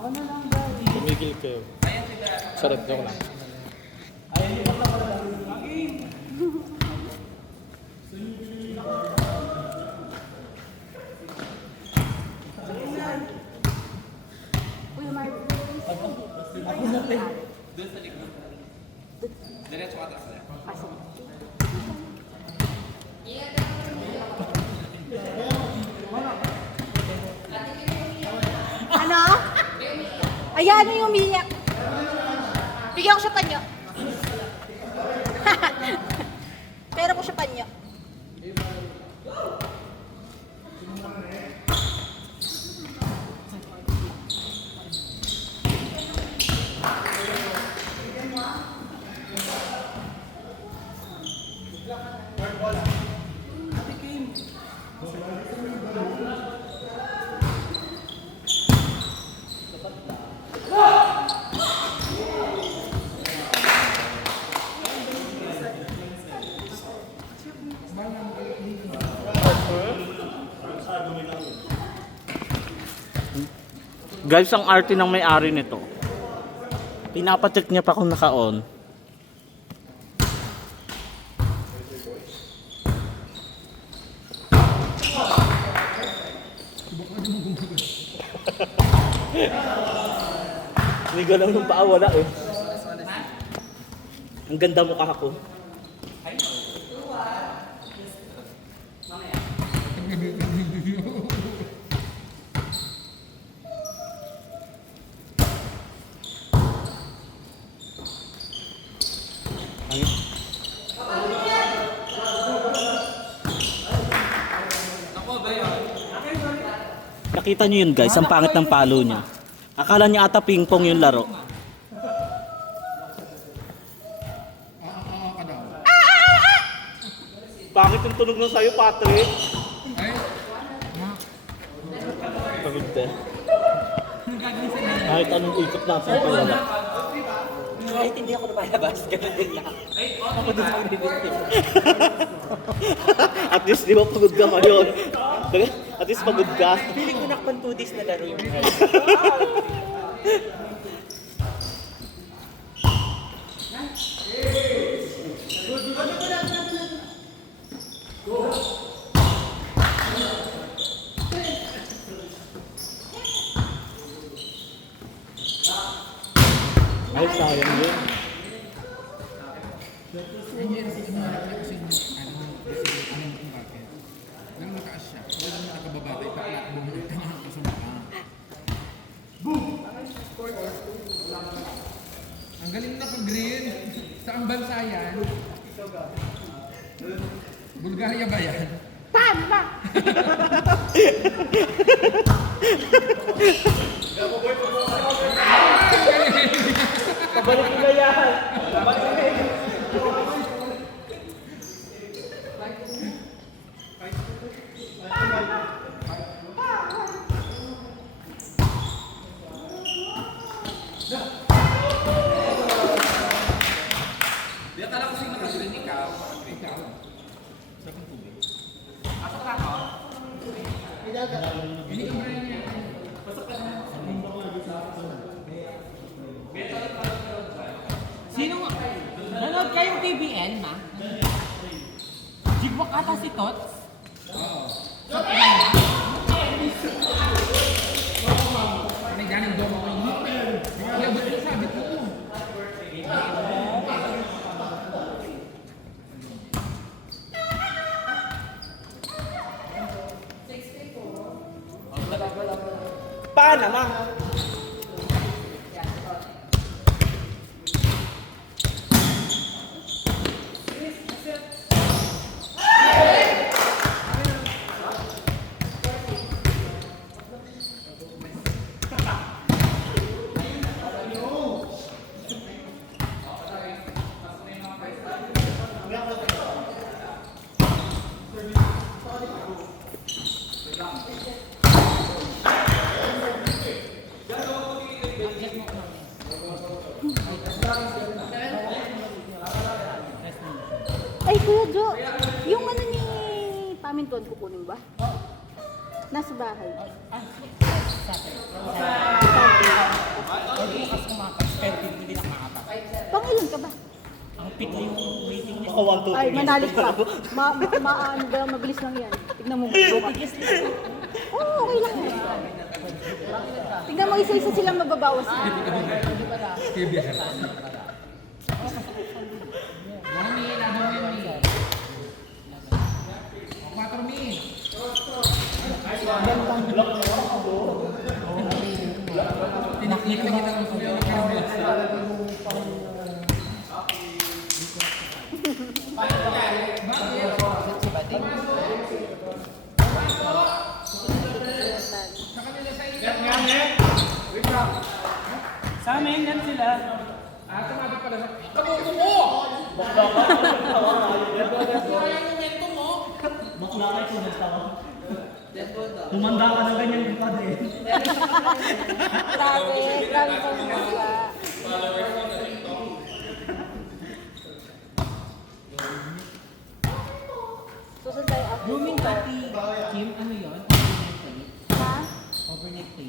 Tumigil kayo. Sarap, joke lang. Doon sa likod. Diretso ka atas na. Ano? Ayan na yung umiyak. Bigyan ko siya panyo. Pero ko siya panyo. Guys, ang arte ng may-ari nito. Pinapacheck niya pa kung naka-on. Hindi ko lang nung paa, wala eh. Ang ganda mukha ko. Nakita nyo yun guys, ang pangit ng palo niya. Akala niya ata ping-pong yung laro. Pangit yung tunog ng sayo, Patrick. Pagod ka. Kahit anong ikot natin ito wala. Kahit hindi ako napalabas, ganun din lang. Ako din ang bibigtim. At least di ba pagod ka ngayon? At least pagod ka. Feeling ko nakpan 2 days na laro yung head. Ay, sayang yun. Nang mataas siya, wala na nakababa tayo, paklakbo mo ng tangang kasumaka. Boom! Ang galing na ka-green. Saan bansa yan? Bulgaria ba yan? Tama! Pabalik ko na yan! Di akala ko sino nakagreen ikaw. Ikaw. Sa kong tubig. Pasok ka ako. Hindi ka brand niya. Sino? Nanood kayong TVN, ma? Jigwak ata si Tots? Oo. Sa Pagana? May galing doon ako yung hit. Kaya ba't yung sabi ko? Paano naman? Ay, Kuya Jo, yung ano ni Paminton, kukunin ba? Nasa bahay. Ah, Saturday. Nakailan ka ba? Ang pit yung waiting niya. Ay, manalig pa. Ano ba, mabilis lang yan. Tignan mo. Oo, okay lang yan. Tignan mo, isa-isa silang mababawas. Tinakita kita ng suyo ng Sa amin, yan sila. Maklakay ko nagtawa. Humanda ka na ganyan pa din. Grabe pa mo ba? Susunod tayo after. Blooming Tati, Kim, ano yun? Overnight play? Ha? Overnight play?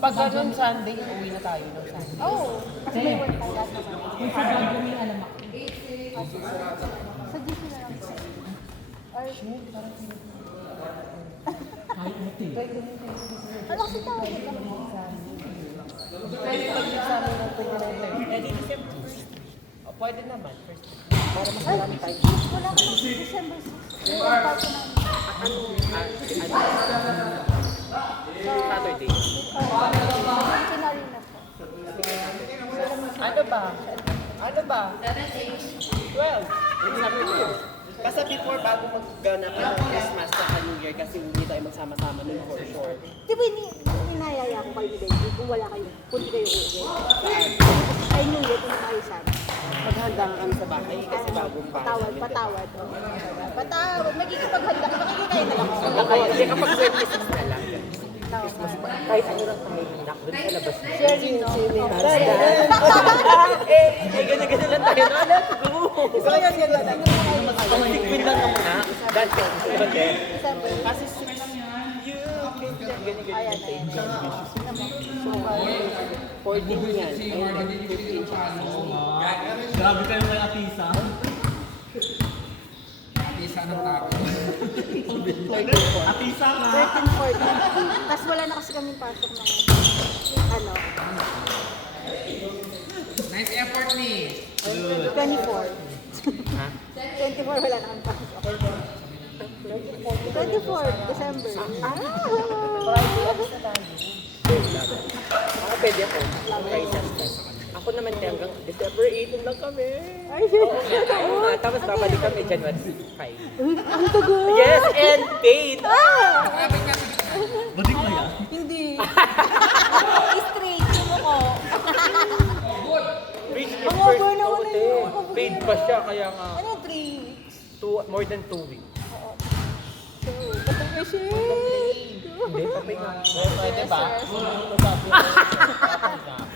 Pag ganun Sunday, uwi na tayo ng Sunday. Oo. Kasi may work tayo lahat naman. Kung sa bago may alamak. Sa GC na lang. Or, Kahit muti. ano kasi tawag ito? Pwede naman. Ay, wala ka ng December 6. Yung party namin. Saturday. Pinari na po. Ano ba? Ano ba? 12. Basta before, bago magganap ng Christmas at New Year, kasi hindi tayo magsama-sama nun for sure. Di ba inayaya ko kayo ni Benji kung wala kayo, kung di kayo uuwi? Ay, New Year, kung kayo sana. Maghanda ka kami sa bahay kasi bagong bahay. Patawad, patawad. Patawad, magkikapaghanda. Makikikain na lang ako. Hindi kapag 26 na lang. Kahit ano lang tayo, nakdun sa labas. Sharing, sharing. Ganyan-ganyan lang tayo. No, let's go! So, yan lang. Mag-tikwin lang naman na. That's it. December. Kasi sweet lang yan. Ayan, ayan. So, 14 yan. Ayun, 15 siya. Grabe kayo kay Atisa. isa ng tao. Atisa nga. 13, 14. Tapos wala na kasi kami pasok ng ano, Nice effort ni. 24. 24 wala na kami pasok. 24 December. Pwede ako. Ako naman hanggang December 18 lang kami. Ay, yun. Oo nga, tapos babalik kami January 5. Ang tagal. Yes, and paid! Badik na yan. Hindi. Straight, mo ko. Rich is Ang first over na wala note yun. eh. Paid pa siya, kaya nga Ano, 3 weeks? more than 2 weeks. So, patang shit. Hindi, papay nga. Pwede ba?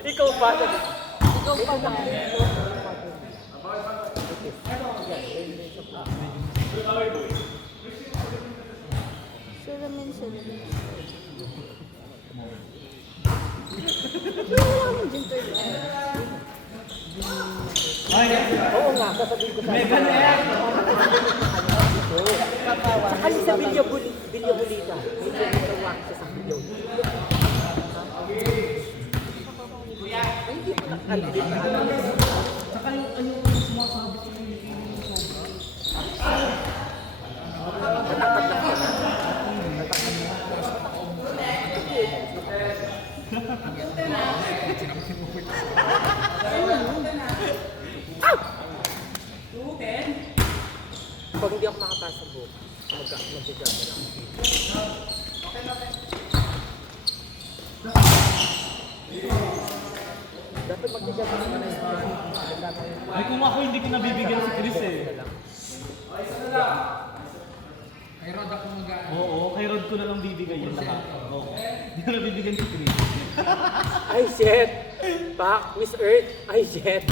Ikaw pa. Ikaw pa ba? Salamin. Wala mo dyan to Oo nga, sasabihin ko sa Ano sa Bilya Bulita? Medyo natawa siya sa Bilya Bulita. Pag hindi ako makapasa po, mag-jump na lang. Dapat mag-jump na lang. Ay kung ako hindi ko nabibigyan si Chris eh. Kay Rod ako Oo, kay Rod ko na lang bibigay yung lahat. Oo. Hindi ko nabibigyan si Chris. Ay, shit! Pak, Miss Earth! Ay, shit!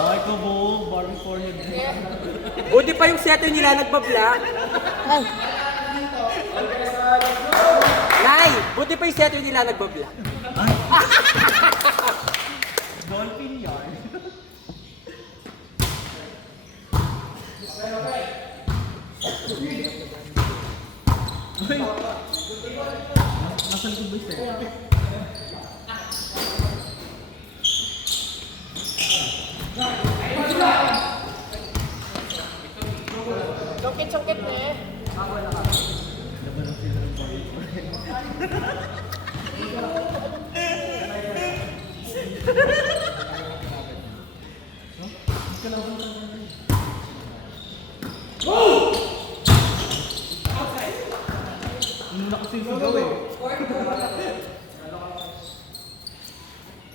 Ay, ko Bo, Barbie forehead. Buti pa yung setter nila nagbablock. Ay, Nay, buti pa yung setter nila nagbablock. Ballpin yarn. Nasa likod ba yung set? Sungkit-sungkit na eh.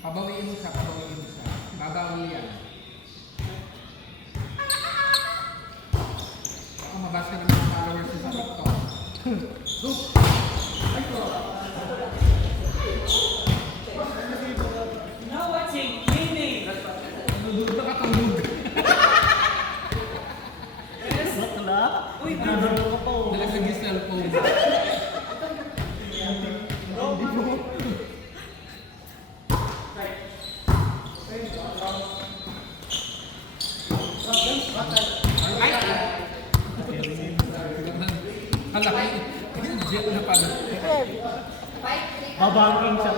Pabawiin mo siya, pabawiin mo siya. Babawi yan. Baka mabas ka ng mga followers sa TikTok. Nandun na katulog. Nalaglag yung cellphone. Halaki. Jet na pala. Babangking siya.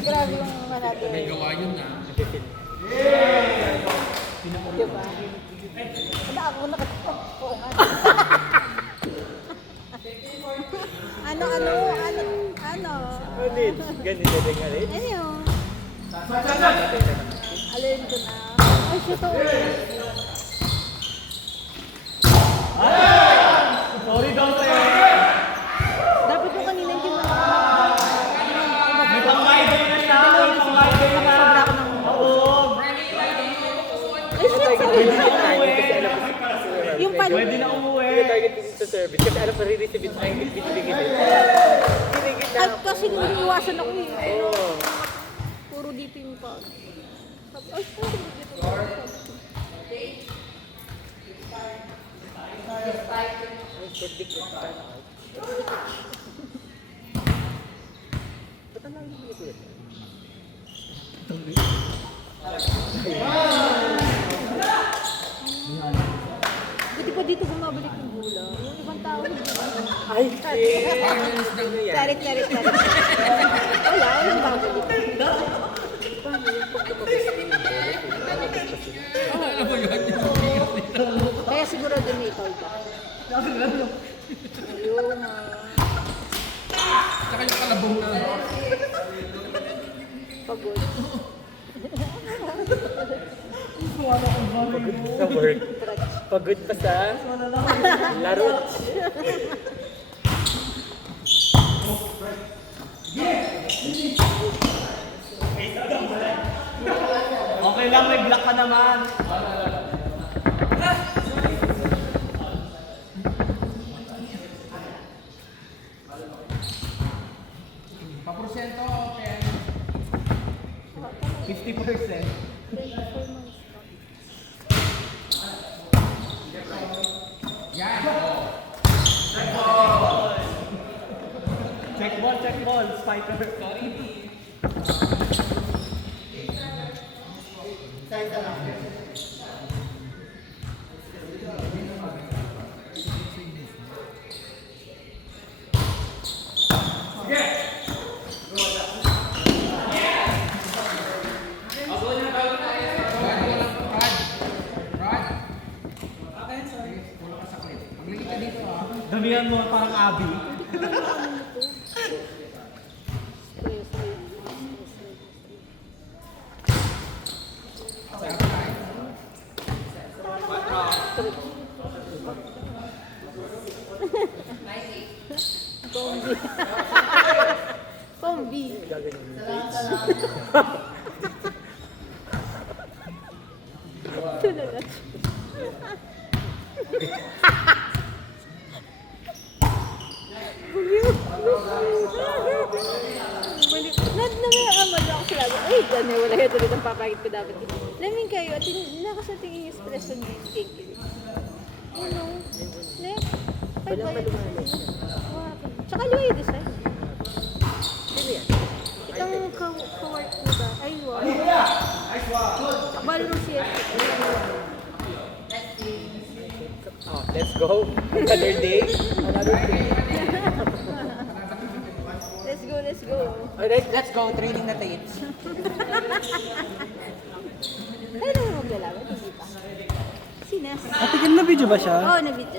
grabe yung manati. May gawa yun na. Diba? Wala ako nakatakot. Oo nga. Ano? Ganito din nga rin. Ano yun? Alin ko na. Ay, shit, oh. Sorry daw sa'yo. Dapat ko kanina hindi mo May pang-rider na siya. May pang-rider na. sobra ako ng... Oo. Ay, shit, sorry. Yung pan... Pwede na umuwi. Target din sa service kasi alam pa re-receive it ay binigay nila. Binigay na. At kasi iwasan ako eh. Puro dito yung pan. Ay, puro dito. Buti pa dito bumabalik yung bula. Yung ibang tao hindi. Ay, shit. Tarik. Wala, walang babalik. Alam mo yun? Kaya siguro din may ikaw ba? Ayun nga. Tsaka yung kalabong na. Pagod. Pagod sa work. Pagod pa sa laro. Okay lang, may block ka naman. Paporsyento, okay. 50%. Yan. Check ball, spiker. Sorry. Damihan mo parang Abby. Kombi. Talaga. Balik. Nag-amal ako sila. Ay, ano, wala ito rin ang papakit ko dapat. Lamin kayo, at nakas na tingin yung espresso niyo yung cake. Ano? Ne? Ay, ba yun? Tsaka liwa yung design. Sino yan? Itong ka-work mo ba? Ay, wow. Ballroom siya. Oh, let's go. Another day. Another day. Let's go, let's go. Alright, let's go. Training na tapes. Ay, naman maglalaban, hindi pa. Sinas. Tigil na video ba siya? Oo, na-video siya.